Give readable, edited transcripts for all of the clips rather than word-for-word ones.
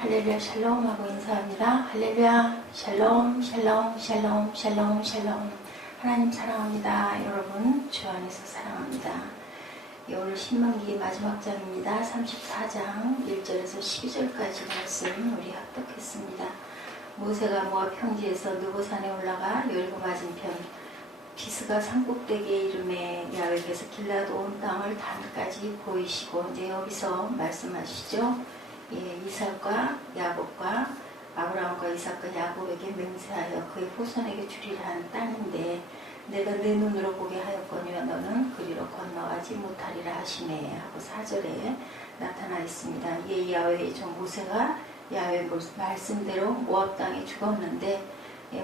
할렐루야 샬롬 하고 인사합니다. 할렐루야 샬롬 샬롬 샬롬 샬롬 샬롬. 하나님 사랑합니다. 여러분 주 안에서 사랑합니다. 오늘 신명기 마지막 장입니다. 34장 1절에서 12절까지 말씀 우리 합독했습니다. 모세가 모압 평지에서 느보산에 올라가 여리고 맞은편 비스가 산꼭대기에 이름에 야훼께서 길라도 온 땅을 단까지 보이시고, 이제 여기서 말씀하시죠. 이삭과 야곱과 아브라함과 이삭과 야곱에게 맹세하여 그의 후손에게 주리라 한 땅인데 내가 내 눈으로 보게 하였거니와 너는 그리로 건너가지 못하리라 하시네 하고 4절에 나타나 있습니다. 이에 야훼의 종 모세가 야훼 말씀대로 모압 땅에 죽었는데,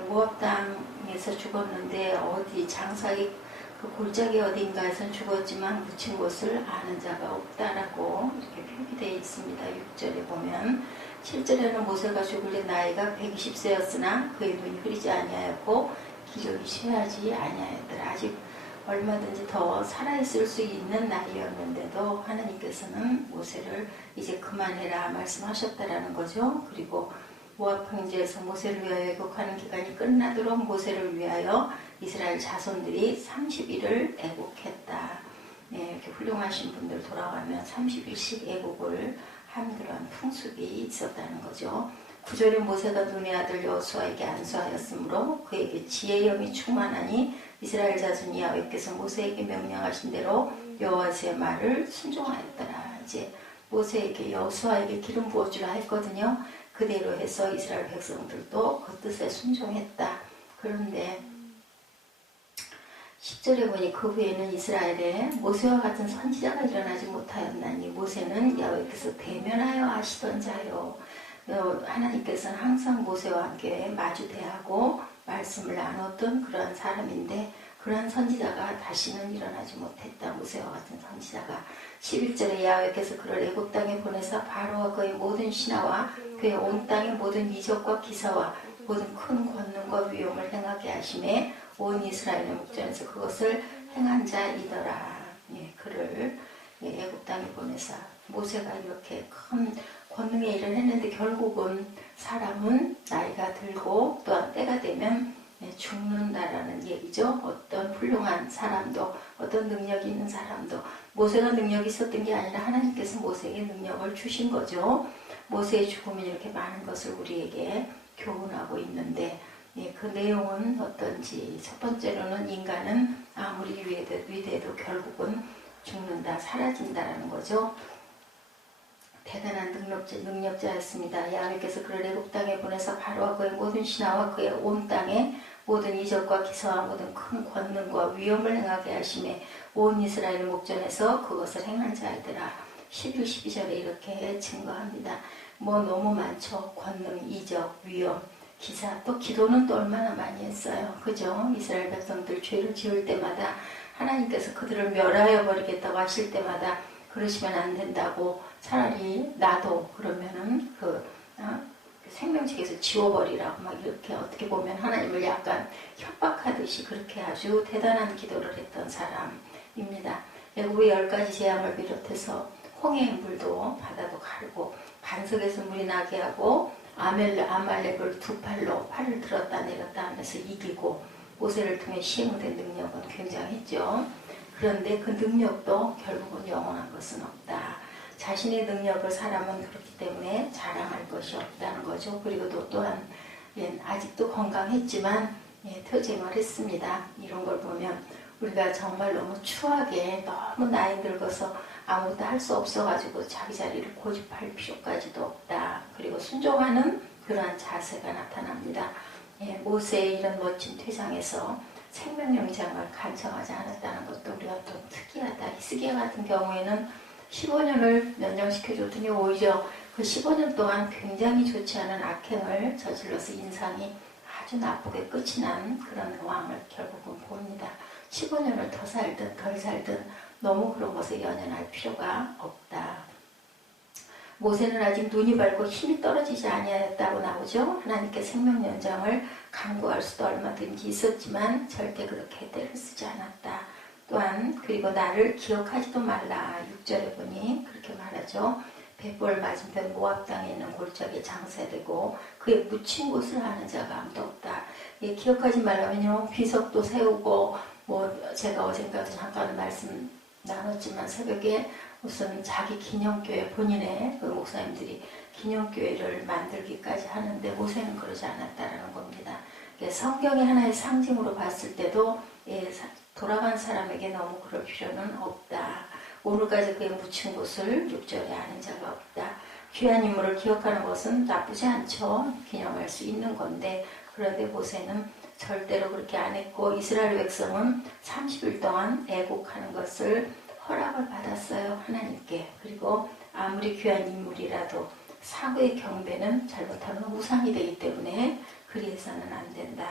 모압 땅에서 죽었는데 어디 장사기 그 골짜기 어딘가에선 죽었지만 묻힌 곳을 아는 자가 없다라고 이렇게 표기되어 있습니다. 6절에 보면 7절에는 모세가 죽을 때 나이가 120세였으나 그의 눈이 흐리지 아니하였고 기력이 쇠하지 아니하였더라. 아직 얼마든지 더 살아있을 수 있는 나이였는데도 하나님께서는 모세를 이제 그만해라 말씀하셨다라는 거죠. 그리고 모압 평지에서 모세를 위하여 애국하는 기간이 끝나도록 모세를 위하여 이스라엘 자손들이 30일을 애국했다. 이렇게 훌륭하신 분들 돌아가면 30일씩 애국을 한 그런 풍습이 있었다는 거죠. 9절에 모세가 눈의 아들 여호수아에게 안수하였으므로 그에게 지혜의 영이 충만하니 이스라엘 자손이 야훼께서 모세에게 명령하신 대로 여호와의 말을 순종하였더라. 이제 모세에게 여호수아에게 기름 부어주라 했거든요. 그대로 해서 이스라엘 백성들도 그 뜻에 순종했다. 그런데 10절에 보니 그 후에는 이스라엘에 모세와 같은 선지자가 일어나지 못하였나니 모세는 야훼께서 대면하여 하시던 자요. 하나님께서는 항상 모세와 함께 마주 대하고 말씀을 나눴던 그런 사람인데 그러한 선지자가 다시는 일어나지 못했다. 모세와 같은 선지자가. 11절에 야훼께서 그를 애굽 땅에 보내사 바로와 그의 모든 신하와 그의 온 땅의 모든 이적과 기사와 모든 큰 권능과 위엄을 행하게 하심에 온 이스라엘의 목전에서 그것을 행한 자이더라. 그를 애굽 땅에 보내사 모세가 이렇게 큰 권능의 일을 했는데 결국은 사람은 나이가 들고 또한 때가 되면 죽는다라는 얘기죠. 어떤 훌륭한 사람도 어떤 능력이 있는 사람도 모세가 능력이 있었던 게 아니라 하나님께서 모세에게 능력을 주신 거죠. 모세의 죽음이 이렇게 많은 것을 우리에게 교훈하고 있는데 그 내용은 어떤지. 첫 번째로는 인간은 아무리 위대해도 결국은 죽는다, 사라진다라는 거죠. 대단한 능력자였습니다. 야훼께서 그를 애굽 땅에 보내서 바로와 그의 모든 신하와 그의 온 땅에 모든 이적과 기사와 모든 큰 권능과 위엄을 행하게 하심에 온 이스라엘의 목전에서 그것을 행한 자이더라. 11, 12절에 이렇게 증거합니다. 너무 많죠. 권능, 이적, 위엄, 기사, 또 기도는 또 얼마나 많이 했어요. 그죠? 이스라엘 백성들 죄를 지을 때마다 하나님께서 그들을 멸하여 버리겠다고 하실 때마다 그러시면 안 된다고 차라리 나도 그러면은 생명책에서 지워버리라고 막 이렇게 어떻게 보면 하나님을 약간 협박하듯이 그렇게 아주 대단한 기도를 했던 사람입니다. 애굽의 10가지 재앙을 비롯해서 홍해의 물도 바다도 가르고 반석에서 물이 나게 하고 아말렉을 두 팔을 들었다 내렸다 하면서 이기고 모세를 통해 시행된 능력은 굉장했죠. 그런데 그 능력도 결국은 영원한 것은 없다. 자신의 능력을 사람은 그렇기 때문에 자랑할 것이 없다는 거죠. 그리고 또한 아직도 건강했지만 퇴직을 했습니다. 이런 걸 보면 우리가 정말 너무 추하게 너무 나이 늙어서 아무것도 할 수 없어가지고 자기 자리를 고집할 필요까지도 없다. 그리고 순종하는 그러한 자세가 나타납니다. 모세의 이런 멋진 퇴장에서 생명영장을 간청하지 않았다는 것도 우리가 좀 특이하다. 히스기야 같은 경우에는 15년을 면정시켜줬더니 오히려 그 15년 동안 굉장히 좋지 않은 악행을 저질러서 인상이 아주 나쁘게 끝이 난 그런 왕을 결국은 봅니다. 15년을 더 살든 덜 살든 너무 그런 것에 연연할 필요가 없다. 모세는 아직 눈이 밝고 힘이 떨어지지 아니하였다고 나오죠. 하나님께 생명연장을 강구할 수도 얼마든지 있었지만 절대 그렇게 때를 쓰지 않았다. 또한 그리고 나를 기억하지도 말라. 6절에 보니 그렇게 말하죠. 벳볼 맞은편 모압 땅에 있는 골짜기에 장사되고 그의 묻힌 곳을 아는 자가 아무도 없다. 예, 기억하지 말라면요, 비석도 세우고 제가 어젠가도 잠깐 말씀 나눴지만 새벽에 무슨 자기 기념교회, 본인의 그 목사님들이 기념교회를 만들기까지 하는데 모세는 그러지 않았다라는 겁니다. 성경의 하나의 상징으로 봤을 때도 돌아간 사람에게 너무 그럴 필요는 없다. 오늘까지 그의 묻힌 곳을 6절에 아는 자가 없다. 귀한 인물을 기억하는 것은 나쁘지 않죠. 기념할 수 있는 건데, 그런데 모세는 절대로 그렇게 안 했고, 이스라엘 백성은 30일 동안 애곡하는 것을 허락을 받았어요, 하나님께. 그리고 아무리 귀한 인물이라도 사후의 경배는 잘못하면 우상이 되기 때문에 그리해서는 안 된다.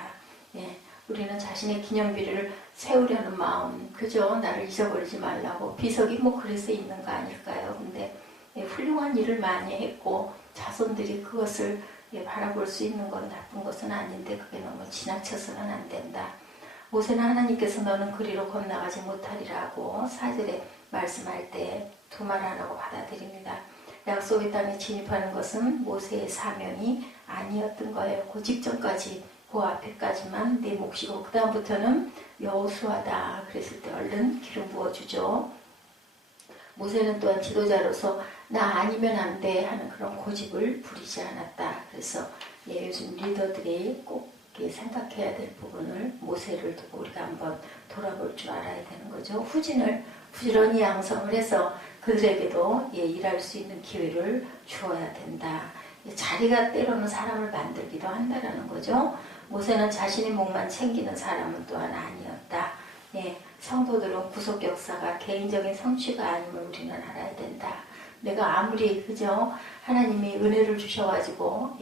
예, 우리는 자신의 기념비를 세우려는 마음, 그죠? 나를 잊어버리지 말라고. 비석이 그래서 있는 거 아닐까요? 근데 훌륭한 일을 많이 했고 자손들이 그것을 바라볼 수 있는 건 나쁜 것은 아닌데 그게 너무 지나쳐서는 안 된다. 모세는 하나님께서 너는 그리로 건너가지 못하리라고 4절에 말씀할 때 두 말 안 하고 받아들입니다. 약속의 땅에 진입하는 것은 모세의 사명이 아니었던 거예요. 그 직전까지, 그 앞에까지만 내 몫이고 그 다음부터는 여호수아다. 그랬을 때 얼른 기름 부어주죠. 모세는 또한 지도자로서 나 아니면 안 돼 하는 그런 고집을 부리지 않았다. 그래서 요즘 리더들이 꼭 생각해야 될 부분을 모세를 두고 우리가 한번 돌아볼 줄 알아야 되는 거죠. 후진을 부지런히 양성을 해서 그들에게도 일할 수 있는 기회를 주어야 된다. 자리가 때로는 사람을 만들기도 한다라는 거죠. 모세는 자신의 목만 챙기는 사람은 또한 아니었다. 성도들은 구속 역사가 개인적인 성취가 아님을 우리는 알아야 된다. 내가 아무리 그죠 하나님이 은혜를 주셔가지고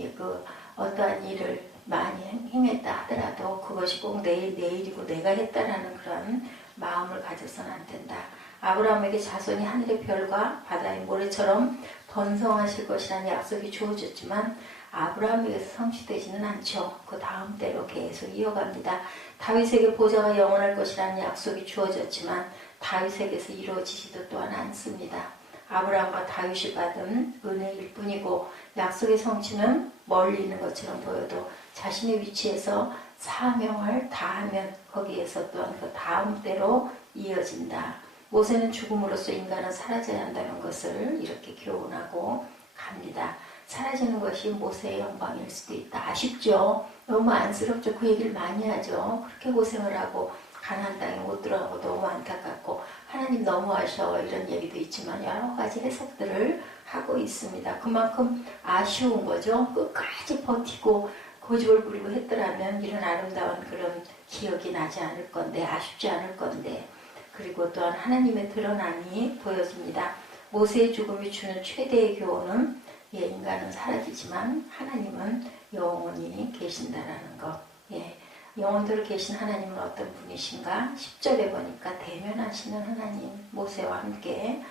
어떠한 일을 많이 행했다 하더라도 그것이 꼭 내일이고 내가 했다라는 그런 마음을 가져서는 안 된다. 아브라함에게 자손이 하늘의 별과 바다의 모래처럼 번성하실 것이라는 약속이 주어졌지만 아브라함에게서 성취되지는 않죠. 그 다음 때로 계속 이어갑니다. 다윗에게 보좌가 영원할 것이라는 약속이 주어졌지만 다윗에게서 이루어지지도 또한 않습니다. 아브라함과 다윗이 받은 은혜일 뿐이고 약속의 성취는 멀리 있는 것처럼 보여도 자신의 위치에서 사명을 다하면 거기에서 또한 그 다음 때로 이어진다. 모세는 죽음으로써 인간은 사라져야 한다는 것을 이렇게 교훈하고 갑니다. 사라지는 것이 모세의 영광일 수도 있다. 아쉽죠? 너무 안쓰럽죠? 그 얘기를 많이 하죠. 그렇게 고생을 하고 가나안 땅에 못 들어가고 너무 안타깝고 하나님 너무하셔 이런 얘기도 있지만 여러 가지 해석들을 하고 있습니다. 그만큼 아쉬운 거죠. 끝까지 버티고 고집을 부리고 했더라면 이런 아름다운 그런 기억이 나지 않을 건데 아쉽지 않을 건데 그리고 또한 하나님의 드러남이 보여집니다. 모세의 죽음이 주는 최대의 교훈은 인간은 사라지지만 하나님은 영원히 계신다라는 것. 영원토록 계신 하나님은 어떤 분이신가? 10절에 보니까 대면하시는 하나님, 모세와 함께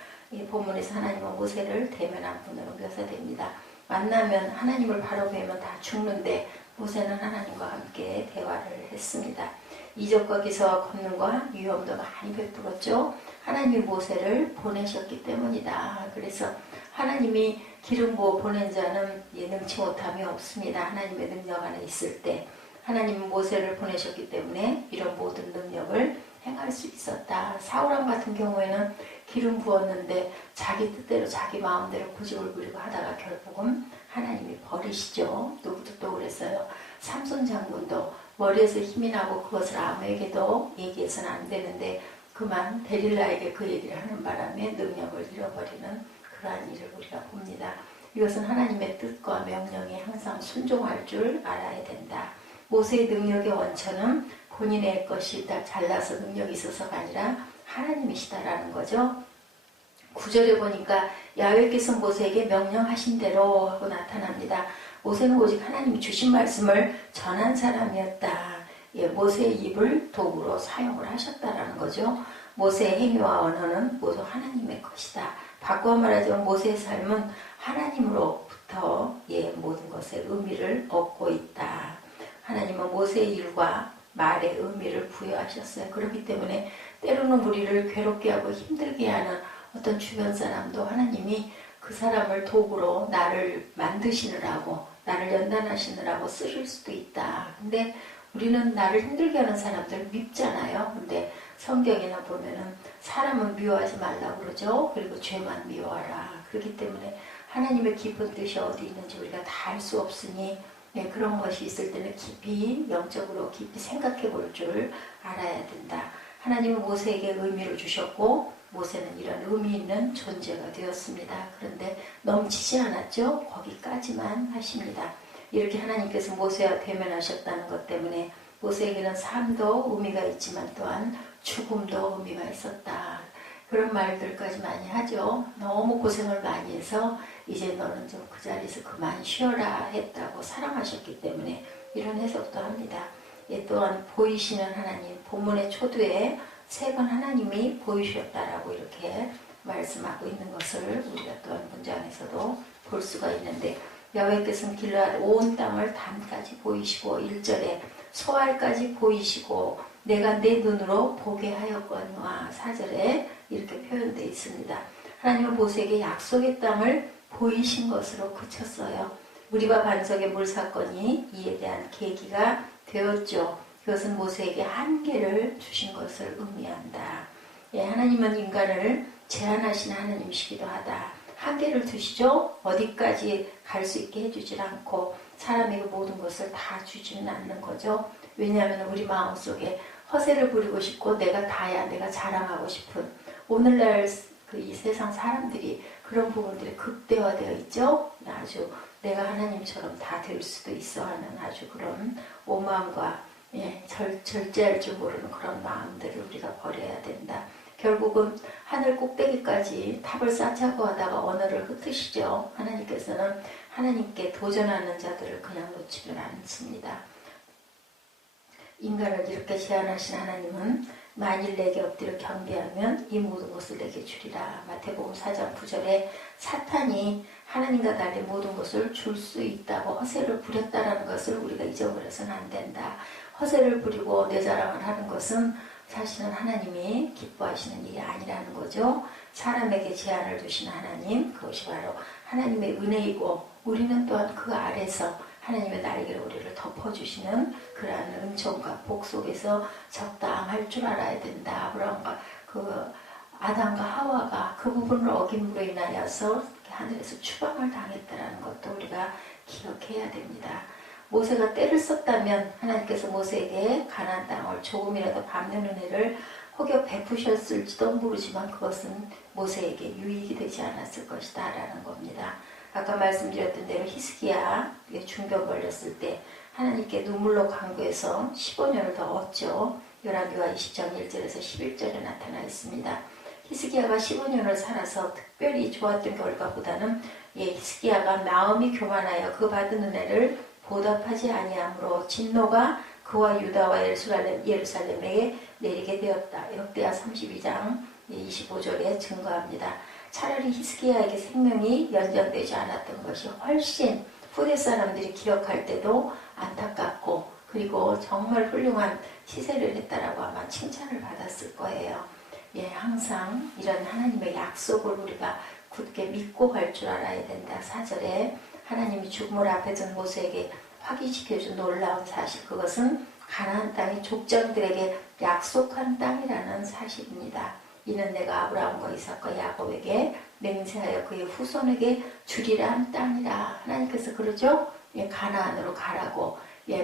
본문에서 하나님은 모세를 대면한 분으로 묘사됩니다. 만나면 하나님을 바로 뵈면 다 죽는데 모세는 하나님과 함께 대화를 했습니다. 이적과 기사와 권능과 위엄도 많이 베풀었죠. 하나님이 모세를 보내셨기 때문이다. 그래서 하나님이 기름 부어 보낸 자는 능치 못함이 없습니다. 하나님의 능력 안에 있을 때 하나님은 모세를 보내셨기 때문에 이런 모든 능력을 행할 수 있었다. 사울왕 같은 경우에는 기름 부었는데 자기 뜻대로 자기 마음대로 고집을 부리고 하다가 결국은 하나님이 버리시죠. 누구도 또 그랬어요. 삼손 장군도 머리에서 힘이 나고 그것을 아무에게도 얘기해서는 안 되는데 그만 데릴라에게 그 얘기를 하는 바람에 능력을 잃어버리는 그러한 일을 우리가 봅니다. 이것은 하나님의 뜻과 명령에 항상 순종할 줄 알아야 된다. 모세의 능력의 원천은 본인의 것이 다 잘나서 능력이 있어서가 아니라 하나님이시다라는 거죠. 9절에 보니까 야훼께서 모세에게 명령하신 대로 하고 나타납니다. 모세는 오직 하나님이 주신 말씀을 전한 사람이었다. 모세의 입을 도구로 사용을 하셨다라는 거죠. 모세의 행위와 언어는 모두 하나님의 것이다. 바꿔 말하자면 모세의 삶은 하나님으로부터 모든 것의 의미를 얻고 있다. 하나님은 모세의 일과 말의 의미를 부여하셨어요. 그렇기 때문에 때로는 우리를 괴롭게 하고 힘들게 하는 어떤 주변 사람도 하나님이 그 사람을 도구로 나를 만드시느라고, 나를 연단하시느라고 쓰실 수도 있다. 근데 우리는 나를 힘들게 하는 사람들 밉잖아요. 근데 성경이나 보면은 사람은 미워하지 말라고 그러죠. 그리고 죄만 미워하라. 그렇기 때문에 하나님의 깊은 뜻이 어디 있는지 우리가 다 알 수 없으니, 네, 그런 것이 있을 때는 깊이, 영적으로 깊이 생각해 볼 줄 알아야 된다. 하나님은 모세에게 의미를 주셨고 모세는 이런 의미 있는 존재가 되었습니다. 그런데 넘치지 않았죠? 거기까지만 하십니다. 이렇게 하나님께서 모세와 대면하셨다는 것 때문에 모세에게는 삶도 의미가 있지만 또한 죽음도 의미가 있었다. 그런 말들까지 많이 하죠. 너무 고생을 많이 해서 이제 너는 좀 그 자리에서 그만 쉬어라 했다고 사랑하셨기 때문에 이런 해석도 합니다. 또한 보이시는 하나님, 본문의 초두에 세 번 하나님이 보이셨다라고 이렇게 말씀하고 있는 것을 우리가 또한 문장에서도 볼 수가 있는데, 여호와께서는 길르앗 온 땅을 단까지 보이시고 1절에 소알까지 보이시고 내가 내 눈으로 보게 하였거니와 4절에 이렇게 표현되어 있습니다. 하나님은 모세에게 약속의 땅을 보이신 것으로 그쳤어요. 무리바 반석의 물 사건이 이에 대한 계기가 되었죠. 그것은 모세에게 한계를 주신 것을 의미한다. 하나님은 인간을 제한하시는 하나님이시기도 하다. 한계를 두시죠. 어디까지 갈 수 있게 해주질 않고 사람에게 모든 것을 다 주지는 않는 거죠. 왜냐하면 우리 마음속에 허세를 부리고 싶고 내가 다야, 내가 자랑하고 싶은, 오늘날 이 세상 사람들이 그런 부분들이 극대화되어 있죠. 아주 내가 하나님처럼 다 될 수도 있어 하는 아주 그런 오만과 절제할 줄 모르는 그런 마음들을 우리가 버려야 된다. 결국은 하늘 꼭대기까지 탑을 쌓자고 하다가 언어를 흩으시죠. 하나님께서는 하나님께 도전하는 자들을 그냥 놓치면 않습니다. 인간을 이렇게 제한하신 하나님은 만일 내게 엎드려 경배하면 이 모든 것을 내게 주리라. 마태복음 4장 9절에 사탄이 하나님과 달리 모든 것을 줄 수 있다고 허세를 부렸다는 것을 우리가 잊어버려서는 안 된다. 허세를 부리고 내 자랑을 하는 것은 사실은 하나님이 기뻐하시는 일이 아니라는 거죠. 사람에게 제한을 두시는 하나님, 그것이 바로 하나님의 은혜이고 우리는 또한 그 아래서 하나님의 날개로 우리를 덮어주시는 그러한 은총과 복 속에서 적당할 줄 알아야 된다. 아브라함과 아담과 하와가 그 부분을 어김으로 인하여서 하늘에서 추방을 당했다는 것도 우리가 기억해야 됩니다. 모세가 때를 썼다면 하나님께서 모세에게 가나안 땅을 조금이라도 밟는 은혜를 혹여 베푸셨을지도 모르지만 그것은 모세에게 유익이 되지 않았을 것이다 라는 겁니다. 아까 말씀드렸던 대로 히스기야에 중병 걸렸을 때 하나님께 눈물로 간구해서 15년을 더 얻죠. 열왕기하 20장 1절에서 11절에 나타나 있습니다. 히스기야가 15년을 살아서 특별히 좋았던 결과보다는 히스기야가 마음이 교만하여 그 받은 은혜를 보답하지 아니하므로 진노가 그와 유다와 예루살렘에 내리게 되었다. 역대하 32장 25절에 증거합니다. 차라리 히스기야에게 생명이 연장되지 않았던 것이 훨씬 후대 사람들이 기억할 때도 안타깝고 그리고 정말 훌륭한 시세를 했다라고 아마 칭찬을 받았을 거예요. 항상 이런 하나님의 약속을 우리가 굳게 믿고 갈 줄 알아야 된다. 4절에 하나님이 죽음을 앞에 둔 모세에게 확인시켜준 놀라운 사실, 그것은 가나안 땅이 족장들에게 약속한 땅이라는 사실입니다. 이는 내가 아브라함과 이삭과 야곱에게 맹세하여 그의 후손에게 주리라 한 땅이라. 하나님께서 그러죠? 가나안으로 가라고.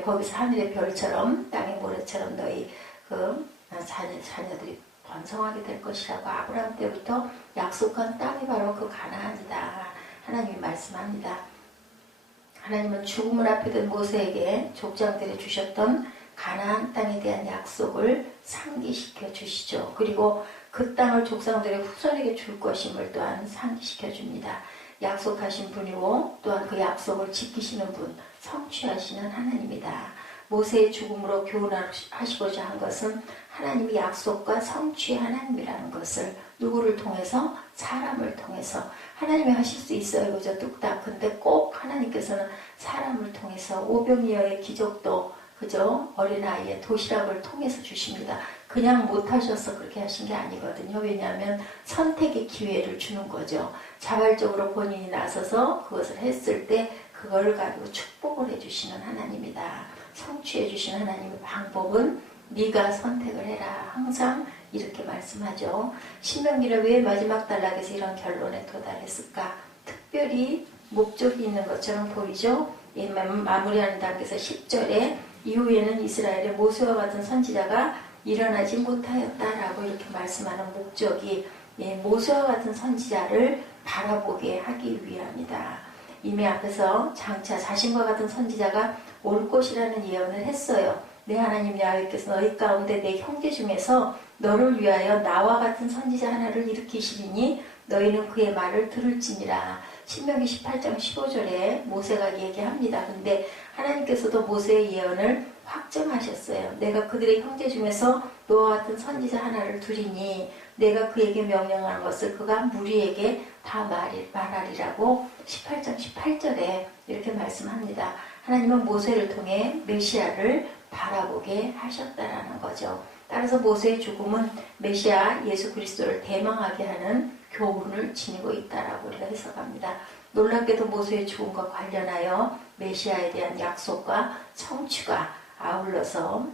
거기서 하늘의 별처럼 땅의 모래처럼 너희 자녀들이 번성하게 될 것이라고 아브라함 때부터 약속한 땅이 바로 그 가나안이다. 하나님이 말씀합니다. 하나님은 죽음을 앞에 둔 모세에게 족장들이 주셨던 가나안 땅에 대한 약속을 상기시켜 주시죠. 그리고 그 땅을 족장들의 후손에게 줄 것임을 또한 상기시켜 줍니다. 약속하신 분이고 또한 그 약속을 지키시는 분, 성취하시는 하나님이다. 모세의 죽음으로 교훈하시고자 한 것은 하나님의 약속과 성취의 하나님이라는 것을 누구를 통해서? 사람을 통해서. 하나님이 하실 수 있어요. 그죠? 뚝딱. 근데 꼭 하나님께서는 사람을 통해서 오병이어의 기적도 그죠? 어린아이의 도시락을 통해서 주십니다. 그냥 못하셔서 그렇게 하신 게 아니거든요. 왜냐하면 선택의 기회를 주는 거죠. 자발적으로 본인이 나서서 그것을 했을 때 그걸 가지고 축복을 해주시는 하나님이다. 성취해주시는 하나님의 방법은 네가 선택을 해라. 항상 이렇게 말씀하죠. 신명기를 왜 마지막 단락에서 이런 결론에 도달했을까? 특별히 목적이 있는 것처럼 보이죠. 마무리하는 단계에서 10절에 이후에는 이스라엘의 모세와 같은 선지자가 일어나지 못하였다라고 이렇게 말씀하는 목적이 모세와 같은 선지자를 바라보게 하기 위함이다. 이미 앞에서 장차 자신과 같은 선지자가 올 것이라는 예언을 했어요. 내 하나님 야훼께서 너희 가운데 내 형제 중에서 너를 위하여 나와 같은 선지자 하나를 일으키시리니 너희는 그의 말을 들을지니라. 신명기 18장 15절에 모세가 얘기합니다. 근데 하나님께서도 모세의 예언을 확정하셨어요. 내가 그들의 형제 중에서 너와 같은 선지자 하나를 두리니 내가 그에게 명령하는 것을 그가 무리에게 다 말하리라고 18장 18절에 이렇게 말씀합니다. 하나님은 모세를 통해 메시아를 바라보게 하셨다라는 거죠. 따라서 모세의 죽음은 메시아 예수 그리스도를 대망하게 하는 교훈을 지니고 있다라고 우리가 해석합니다. 놀랍게도 모세의 죽음과 관련하여 메시아에 대한 약속과 성취가 아울러서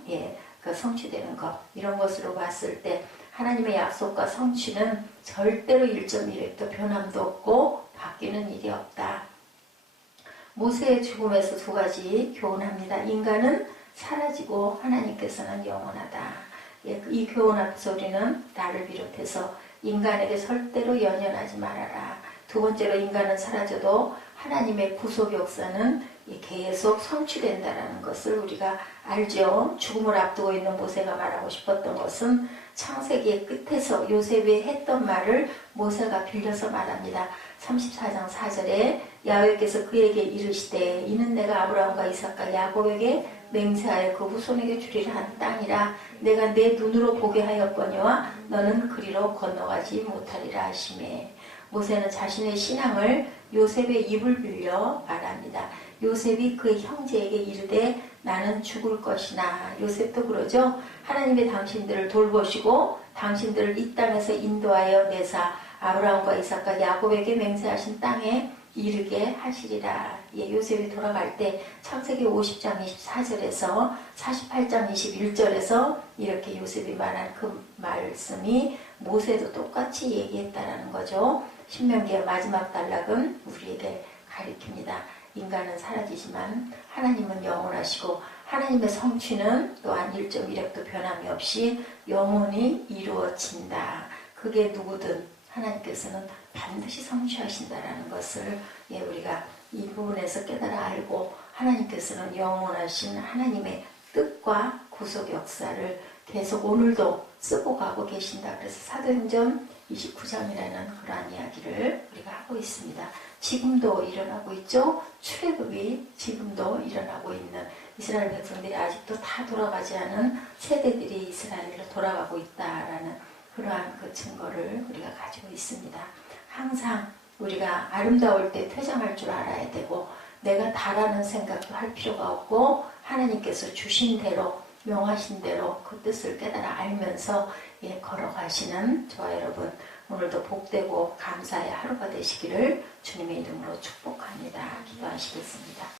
그 성취되는 것, 이런 것으로 봤을 때 하나님의 약속과 성취는 절대로 1.1획도 변함도 없고 바뀌는 일이 없다. 모세의 죽음에서 두 가지 교훈합니다. 인간은 사라지고 하나님께서는 영원하다. 이 교훈 앞에서 우리는 나를 비롯해서 인간에게 절대로 연연하지 말아라. 두 번째로 인간은 사라져도 하나님의 구속 역사는 계속 성취된다는 것을 우리가 알죠. 죽음을 앞두고 있는 모세가 말하고 싶었던 것은 창세기의 끝에서 요셉이 했던 말을 모세가 빌려서 말합니다. 34장 4절에 야훼께서 그에게 이르시되 이는 내가 아브라함과 이삭과 야곱에게 맹세하여 그 후손에게 주리라 한 땅이라. 내가 내 눈으로 보게 하였거니와 너는 그리로 건너가지 못하리라 하시매. 모세는 자신의 신앙을 요셉의 입을 빌려 말합니다. 요셉이 그의 형제에게 이르되 나는 죽을 것이나. 요셉도 그러죠. 하나님의 당신들을 돌보시고 당신들을 이 땅에서 인도하여 내사 아브라함과 이삭과 야곱에게 맹세하신 땅에 이르게 하시리라. 요셉이 돌아갈 때 창세기 50장 24절에서 48장 21절에서 이렇게 요셉이 말한 그 말씀이 모세도 똑같이 얘기했다라는 거죠. 신명기의 마지막 단락은 우리에게 가리킵니다. 인간은 사라지지만 하나님은 영원하시고 하나님의 성취는 또한 1.1획도 변함이 없이 영원히 이루어진다. 그게 누구든 하나님께서는 반드시 성취하신다라는 것을 우리가 이 부분에서 깨달아 알고 하나님께서는 영원하신 하나님의 뜻과 구속 역사를 계속 오늘도 쓰고 가고 계신다. 그래서 사도행전 29장이라는 그러한 이야기를 우리가 하고 있습니다. 지금도 일어나고 있죠. 출애굽이 지금도 일어나고 있는, 이스라엘 백성들이 아직도 다 돌아가지 않은 세대들이 이스라엘로 돌아가고 있다라는 그러한 그 증거를 우리가 가지고 있습니다. 항상 우리가 아름다울 때 퇴장할 줄 알아야 되고, 내가 다라는 생각도 할 필요가 없고, 하나님께서 주신 대로 명하신 대로 그 뜻을 깨달아 알면서 걸어가시는 저와 여러분, 오늘도 복되고 감사의 하루가 되시기를 주님의 이름으로 축복합니다. 기도하시겠습니다.